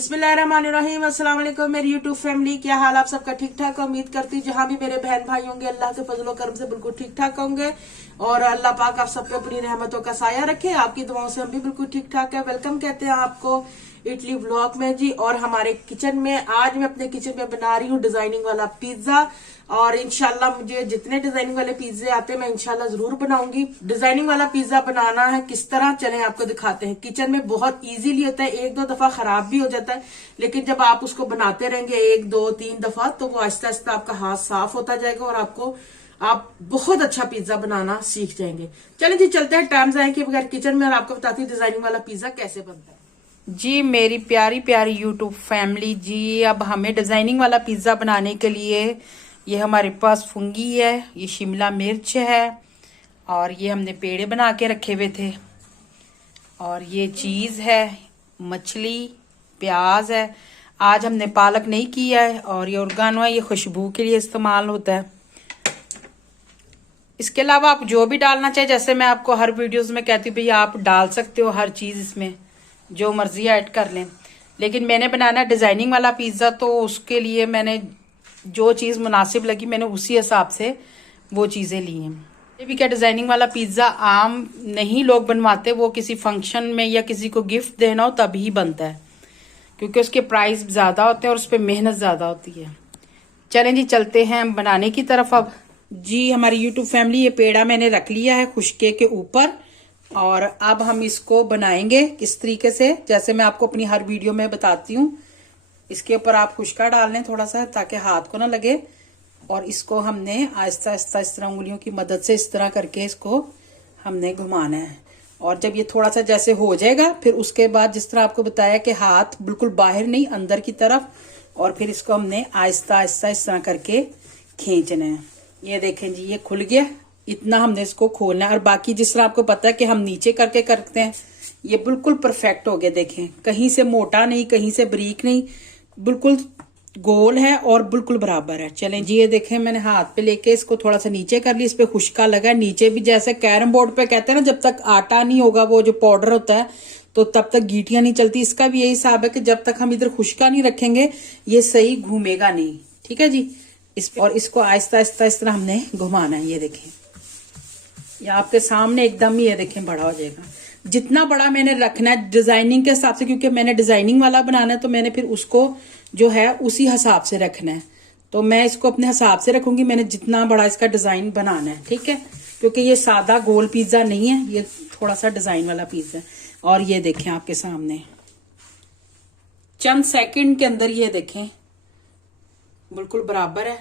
बिस्मिल्लाहिर्रहमानिर्रहीम। अस्सलाम वालेकुम मेरी यूट्यूब फैमिली, क्या हाल आप सबका? ठीक ठाक। उम्मीद करती हूँ जहाँ भी मेरे बहन भाई होंगे अल्लाह के फजलो करम से बिल्कुल ठीक ठाक होंगे और अल्लाह पाक आप सब पे अपनी रहमतों का साया रखे। आपकी दुआओं से हम भी बिल्कुल ठीक ठाक है। वेलकम कहते हैं आपको इटली व्लॉग में जी। और हमारे किचन में आज मैं अपने किचन में बना रही हूँ डिजाइनिंग वाला पिज्जा और इंशाल्लाह मुझे जितने डिजाइनिंग वाले पिज्जे आते हैं मैं इंशाल्लाह जरूर बनाऊंगी। डिजाइनिंग वाला पिज्जा बनाना है किस तरह, चलें आपको दिखाते हैं। किचन में बहुत इजीली होता है, एक दो दफा खराब भी हो जाता है लेकिन जब आप उसको बनाते रहेंगे एक दो तीन दफा तो वो आहिस्ता आहिस्ता आपका हाथ साफ होता जाएगा और आप बहुत अच्छा पिज्जा बनाना सीख जाएंगे। चलें जी चलते हैं टाइम जाए के बगैर किचन में और आपको बताती हूँ डिजाइनिंग वाला पिज्जा कैसे बनता है। जी मेरी प्यारी प्यारी यूट्यूब फैमिली जी, अब हमें डिजाइनिंग वाला पिज्जा बनाने के लिए ये हमारे पास फुंगी है, ये शिमला मिर्च है और ये हमने पेड़े बना के रखे हुए थे और ये चीज है, मछली, प्याज है। आज हमने पालक नहीं किया है और ये ऑर्गेनो है, ये खुशबू के लिए इस्तेमाल होता है। इसके अलावा आप जो भी डालना चाहे, जैसे मैं आपको हर वीडियोस में कहती हूँ भैया आप डाल सकते हो हर चीज, इसमें जो मर्जी ऐड कर लें। लेकिन मैंने बनाना डिजाइनिंग वाला पिज्जा तो उसके लिए मैंने जो चीज मुनासिब लगी मैंने उसी हिसाब से वो चीजें ली हैं। ये भी क्या डिजाइनिंग वाला पिज्जा आम नहीं लोग बनवाते, वो किसी फंक्शन में या किसी को गिफ्ट देना हो तभी बनता है क्योंकि उसके प्राइस ज्यादा होते हैं और उस पर मेहनत ज्यादा होती है। चलें जी चलते हैं बनाने की तरफ। अब जी हमारी यूट्यूब फैमिली, ये पेड़ा मैंने रख लिया है खुशके के ऊपर और अब हम इसको बनाएंगे किस तरीके से, जैसे मैं आपको अपनी हर वीडियो में बताती हूँ। इसके ऊपर आप खुशका डाल लें थोड़ा सा ताकि हाथ को ना लगे और इसको हमने आहिस्ता आहिस्ता इस तरह उंगलियों की मदद से इस तरह करके इसको हमने घुमाना है। और जब ये थोड़ा सा जैसे हो जाएगा फिर उसके बाद जिस तरह आपको बताया कि हाथ बिल्कुल बाहर नहीं अंदर की तरफ, और फिर इसको हमने आहिस्ता आहिस्ता इस तरह करके खींचना है। ये देखें जी ये खुल गया, इतना हमने इसको खोलना है। और बाकी जिस तरह आपको पता है कि हम नीचे करके करते हैं, ये बिल्कुल परफेक्ट हो गया। देखें कहीं से मोटा नहीं कहीं से बारीक नहीं, बिल्कुल गोल है और बिल्कुल बराबर है। चलें जी ये देखें मैंने हाथ पे लेके इसको थोड़ा सा नीचे कर लिया, इस पे खुशका लगा। नीचे भी जैसे कैरम बोर्ड पे कहते हैं ना जब तक आटा नहीं होगा वो जो पाउडर होता है तो तब तक गीटियां नहीं चलती, इसका भी यही हिसाब है कि जब तक हम इधर खुशका नहीं रखेंगे ये सही घूमेगा नहीं। ठीक है जी, और इसको आहिस्ता आहिस्ता इस तरह हमने घुमाना है। ये देखें ये आपके सामने एकदम ही ये देखें बड़ा हो जाएगा। जितना बड़ा मैंने रखना है डिजाइनिंग के हिसाब से, क्योंकि मैंने डिजाइनिंग वाला बनाना है तो मैंने फिर उसको जो है उसी हिसाब से रखना है। तो मैं इसको अपने हिसाब से रखूंगी, मैंने जितना बड़ा इसका डिजाइन बनाना है। ठीक है, क्योंकि ये सादा गोल पिज्जा नहीं है, ये थोड़ा सा डिजाइन वाला पिज्जा है। और ये देखें आपके सामने चंद सेकंड के अंदर ये देखें बिल्कुल बराबर है,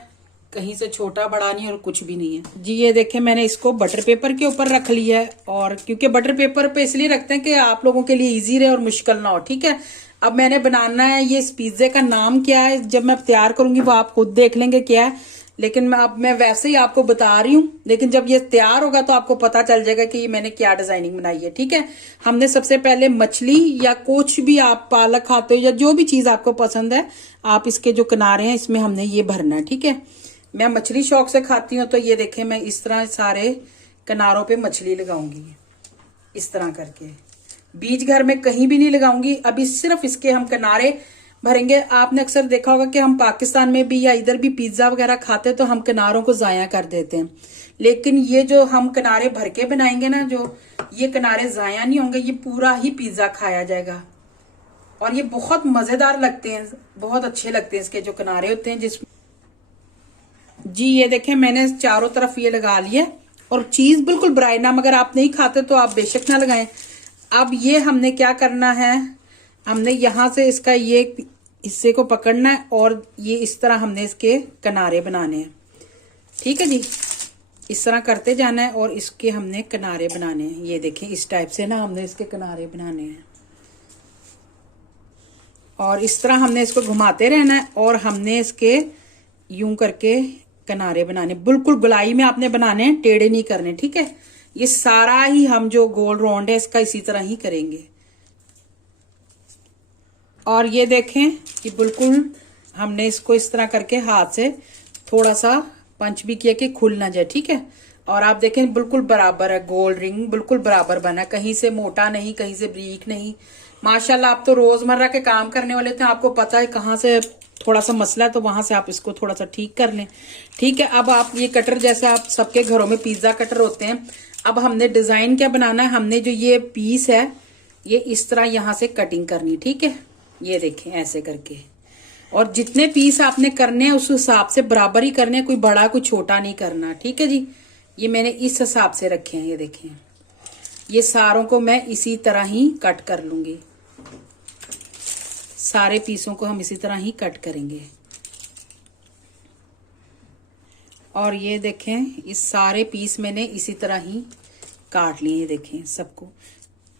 कहीं से छोटा बड़ा नहीं और कुछ भी नहीं है जी। ये देखें मैंने इसको बटर पेपर के ऊपर रख लिया है और क्योंकि बटर पेपर पे इसलिए रखते हैं कि आप लोगों के लिए इजी रहे और मुश्किल ना हो। ठीक है, अब मैंने बनाना है, ये इस पिज्जे का नाम क्या है जब मैं तैयार करूंगी वो आप खुद देख लेंगे क्या है, लेकिन अब मैं वैसे ही आपको बता रही हूँ। लेकिन जब ये तैयार होगा तो आपको पता चल जाएगा कि मैंने क्या डिजाइनिंग बनाई है। ठीक है, हमने सबसे पहले मछली या कुछ भी, आप पालक खाते हो या जो भी चीज आपको पसंद है, आप इसके जो किनारे हैं इसमें हमने ये भरना है। ठीक है, मैं मछली शौक से खाती हूँ तो ये देखें मैं इस तरह सारे किनारों पे मछली लगाऊंगी इस तरह करके, बीज घर में कहीं भी नहीं लगाऊंगी। अभी सिर्फ इसके हम किनारे भरेंगे। आपने अक्सर देखा होगा कि हम पाकिस्तान में भी या इधर भी पिज्जा वगैरह खाते हैं तो हम किनारों को जाया कर देते हैं, लेकिन ये जो हम किनारे भर के बनाएंगे ना, जो ये किनारे जाया नहीं होंगे, ये पूरा ही पिज्जा खाया जाएगा और ये बहुत मजेदार लगते हैं, बहुत अच्छे लगते हैं इसके जो किनारे होते हैं। जिस जी ये देखें मैंने चारों तरफ ये लगा लिया और चीज बिल्कुल ब्राई नाम, अगर आप नहीं खाते तो आप बेशक ना लगाएं। अब ये हमने क्या करना है, हमने यहां से इसका ये हिस्से को पकड़ना है और ये इस तरह हमने इसके किनारे बनाने हैं। ठीक है जी, इस तरह करते जाना है और इसके हमने किनारे बनाने हैं। ये देखें इस टाइप से ना हमने इसके किनारे बनाने हैं और इस तरह हमने इसको घुमाते रहना है और हमने इसके यूं करके किनारे बनाने, बिल्कुल गोलाई में आपने बनाने हैं, टेढ़े नहीं करने। ठीक है, ये सारा ही हम जो गोल राउंड है इसका इसी तरह ही करेंगे। और ये देखें कि बिल्कुल हमने इसको इस तरह करके हाथ से थोड़ा सा पंच भी किया कि खुल ना जाए। ठीक है, और आप देखें बिल्कुल बराबर है, गोल रिंग बिल्कुल बराबर बना, कहीं से मोटा नहीं कहीं से बारीक नहीं, माशाल्लाह आप तो रोजमर्रा के काम करने वाले थे, आपको पता है कहाँ से थोड़ा सा मसला है, तो वहां से आप इसको थोड़ा सा ठीक कर लें। ठीक है, अब आप ये कटर जैसे आप सबके घरों में पिज्जा कटर होते हैं, अब हमने डिजाइन क्या बनाना है, हमने जो ये पीस है ये इस तरह यहां से कटिंग करनी। ठीक है, ये देखें ऐसे करके, और जितने पीस आपने करने हैं उस हिसाब से बराबर ही करने हैं, कोई बड़ा कोई छोटा नहीं करना। ठीक है जी, ये मैंने इस हिसाब से रखे हैं। ये देखें, ये सारों को मैं इसी तरह ही कट कर लूंगी, सारे पीसों को हम इसी तरह ही कट करेंगे। और ये देखें, इस सारे पीस मैंने इसी तरह ही काट लिए। देखें, सबको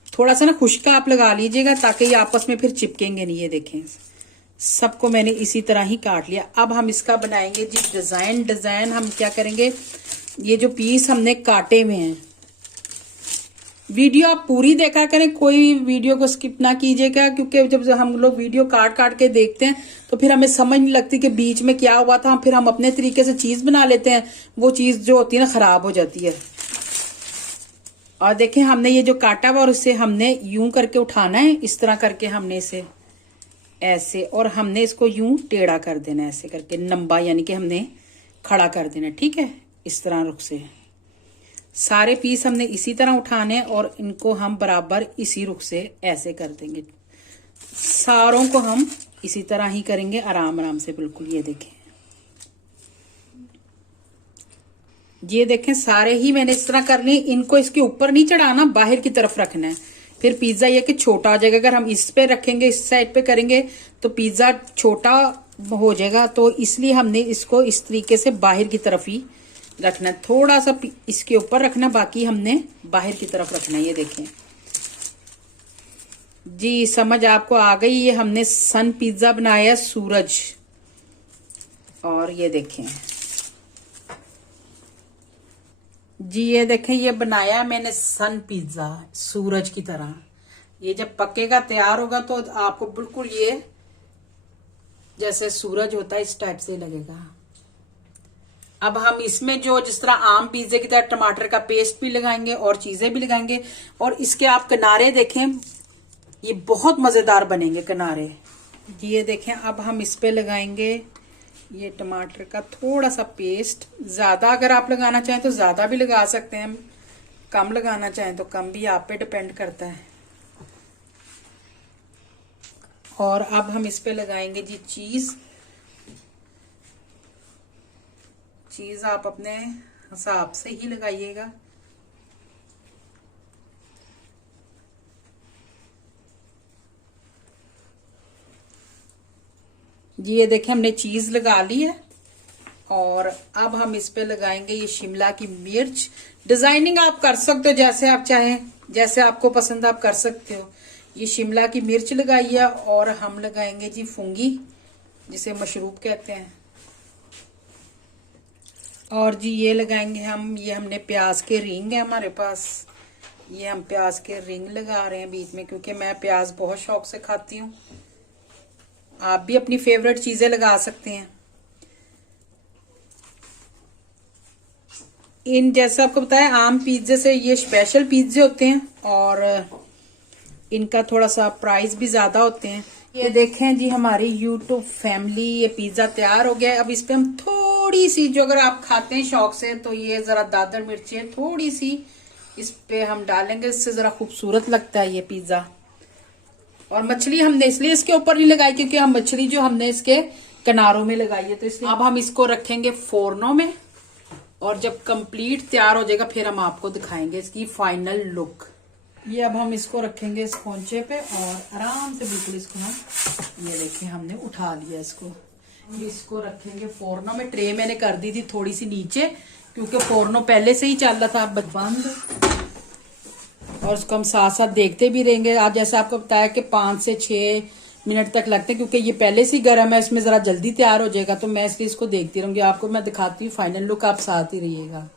थोड़ा सा ना खुश्का आप लगा लीजिएगा ताकि ये आपस में फिर चिपकेंगे नहीं। ये देखें, सबको मैंने इसी तरह ही काट लिया। अब हम इसका बनाएंगे जी डिजाइन। डिजाइन हम क्या करेंगे, ये जो पीस हमने काटे हुए हैं, वीडियो आप पूरी देखा करें, कोई वीडियो को स्किप ना कीजिएगा, क्योंकि जब हम लोग वीडियो काट काट के देखते हैं तो फिर हमें समझ नहीं लगती कि बीच में क्या हुआ था। फिर हम अपने तरीके से चीज बना लेते हैं, वो चीज जो होती है ना खराब हो जाती है। और देखें, हमने ये जो काटा हुआ और इसे हमने यूं करके उठाना है, इस तरह करके हमने इसे ऐसे, और हमने इसको यूं टेढ़ा कर देना है ऐसे करके, लंबा यानी कि हमने खड़ा कर देना। ठीक है, इस तरह रुख से सारे पीस हमने इसी तरह उठाने और इनको हम बराबर इसी रुख से ऐसे कर देंगे। सारों को हम इसी तरह ही करेंगे, आराम आराम से बिल्कुल। ये देखें, ये देखें, सारे ही मैंने इस तरह कर लिए। इनको इसके ऊपर नहीं चढ़ाना, बाहर की तरफ रखना है, फिर पिज्जा ये कि छोटा हो जाएगा। अगर हम इस पे रखेंगे, इस साइड पे करेंगे तो पिज्जा छोटा हो जाएगा, तो इसलिए हमने इसको इस तरीके से बाहर की तरफ ही रखना है। थोड़ा सा इसके ऊपर रखना, बाकी हमने बाहर की तरफ रखना है। ये देखें जी, समझ आपको आ गई। ये हमने सन पिज्जा बनाया, सूरज। और ये देखें जी, ये देखें, ये बनाया मैंने सन पिज्जा सूरज की तरह। ये जब पकेगा तैयार होगा तो आपको बिल्कुल ये जैसे सूरज होता है इस टाइप से लगेगा। अब हम इसमें जो जिस तरह आम पिज्जे की तरह टमाटर का पेस्ट भी लगाएंगे और चीजें भी लगाएंगे, और इसके आप किनारे देखें, ये बहुत मजेदार बनेंगे किनारे। ये देखें, अब हम इस पे लगाएंगे ये टमाटर का थोड़ा सा पेस्ट। ज्यादा अगर आप लगाना चाहें तो ज्यादा भी लगा सकते हैं, कम लगाना चाहें तो कम भी, आप पे डिपेंड करता है। और अब हम इस पे लगाएंगे जी चीज। चीज आप अपने हिसाब से ही लगाइएगा। जी, ये देखें, हमने चीज लगा ली है। और अब हम इस पे लगाएंगे ये शिमला की मिर्च। डिजाइनिंग आप कर सकते हो जैसे आप चाहें, जैसे आपको पसंद आप कर सकते हो। ये शिमला की मिर्च लगाई है, और हम लगाएंगे जी फुंगी, जिसे मशरूब कहते हैं। और जी ये लगाएंगे हम, ये हमने प्याज के रिंग है हमारे पास, ये हम प्याज के रिंग लगा रहे हैं बीच में, क्योंकि मैं प्याज बहुत शौक से खाती हूँ। आप भी अपनी फेवरेट चीजें लगा सकते हैं। इन जैसा आपको बताया, आम पिज्जे से ये स्पेशल पिज्जे होते हैं और इनका थोड़ा सा प्राइस भी ज्यादा होते हैं। ये देखें जी, हमारी यूट्यूब फैमिली, ये पिज्जा तैयार हो गया है। अब इस पे हम थोड़ी सी, जो अगर आप खाते हैं शौक से, तो ये जरा दादर मिर्चें थोड़ी सी इस पे हम डालेंगे, इससे जरा खूबसूरत लगता है ये पिज्जा। और मछली हमने इसलिए इसके ऊपर नहीं लगाई क्योंकि हम मछली जो हमने इसके किनारों में लगाई है, तो इसलिए। अब हम इसको रखेंगे फोरनों में, और जब कंप्लीट तैयार हो जाएगा फिर हम आपको दिखाएंगे इसकी फाइनल लुक। ये अब हम इसको रखेंगे इस पोंचे पे, और आराम से बिल्कुल इसको हम, ये देखिए हमने उठा लिया इसको। इसको रखेंगे फोरनों में। ट्रे मैंने कर दी थी थोड़ी सी नीचे, क्योंकि फोरनों पहले से ही चल रहा था बंद, और उसको हम साथ साथ देखते भी रहेंगे। आज जैसा आपको बताया कि 5 से 6 मिनट तक लगते हैं, क्योंकि ये पहले से ही गर्म है, इसमें जरा जल्दी तैयार हो जाएगा, तो मैं इसलिए इसको देखती रहूंगी। आपको मैं दिखाती हूँ फाइनल लुक, आप साथ ही रहिएगा।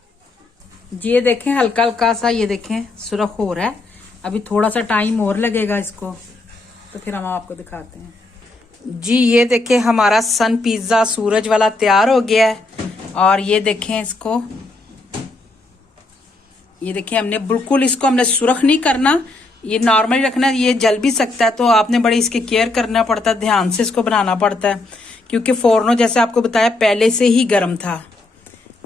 ये देखें, हल्का हल्का सा ये देखें सुरख हो रहा है। अभी थोड़ा सा टाइम और लगेगा इसको, तो फिर हम आपको दिखाते हैं। जी ये देखें, हमारा सन पिज्जा सूरज वाला तैयार हो गया है। और ये देखें इसको, ये देखिए हमने बिल्कुल इसको हमने सुरख नहीं करना, ये नॉर्मली रखना, ये जल भी सकता है, तो आपने बड़ी इसकी केयर करना पड़ता है, ध्यान से इसको बनाना पड़ता है, क्योंकि फोरनो जैसे आपको बताया पहले से ही गर्म था।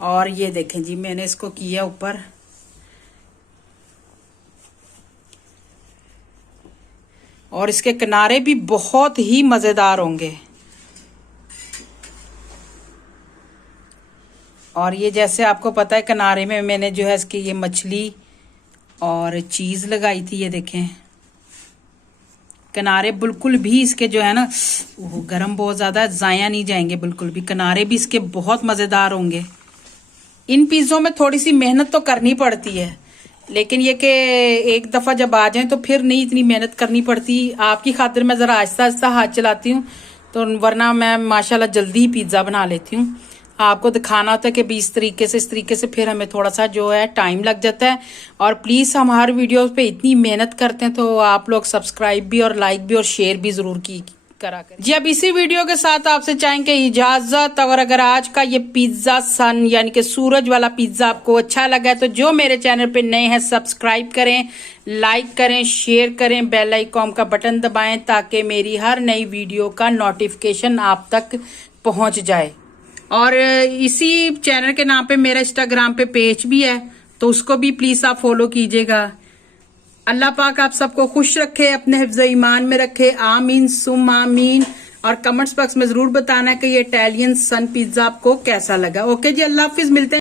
और ये देखें जी, मैंने इसको किया ऊपर, और इसके किनारे भी बहुत ही मजेदार होंगे। और ये जैसे आपको पता है किनारे में मैंने जो है इसकी ये मछली और चीज लगाई थी, ये देखें किनारे बिल्कुल भी इसके जो है ना वो गरम बहुत ज्यादा जाया नहीं जाएंगे बिल्कुल भी, किनारे भी इसके बहुत मजेदार होंगे। इन पिज्जों में थोड़ी सी मेहनत तो करनी पड़ती है, लेकिन ये कि एक दफा जब आ जाए तो फिर नहीं इतनी मेहनत करनी पड़ती। आपकी खातिर मैं जरा आहिस्ता आहिस्ता हाथ चलाती हूँ, तो वरना मैं माशाल्लाह जल्दी ही पिज्जा बना लेती हूँ। आपको दिखाना होता है कि भी इस तरीके से फिर हमें थोड़ा सा जो है टाइम लग जाता है। और प्लीज हम हर वीडियो पे इतनी मेहनत करते हैं, तो आप लोग सब्सक्राइब भी और लाइक भी और शेयर भी जरूर करा करें जी। अब इसी वीडियो के साथ आपसे चाहेंगे इजाजत। और अगर आज का ये पिज्जा सन यानी कि सूरज वाला पिज्जा आपको अच्छा लगा है, तो जो मेरे चैनल पे नए हैं सब्सक्राइब करें, लाइक करें, शेयर करें, बेल आइकॉन का बटन दबाएं, ताकि मेरी हर नई वीडियो का नोटिफिकेशन आप तक पहुंच जाए। और इसी चैनल के नाम पे मेरा इंस्टाग्राम पे पेज भी है, तो उसको भी प्लीज आप फॉलो कीजिएगा। अल्लाह पाक आप सबको खुश रखे, अपने हिफ्ज़ ईमान में रखे, आमीन सुम आमीन। और कमेंट्स बॉक्स में जरूर बताना कि ये इटालियन सन पिज्जा आपको कैसा लगा। ओके जी, अल्लाह हाफिज, मिलते हैं।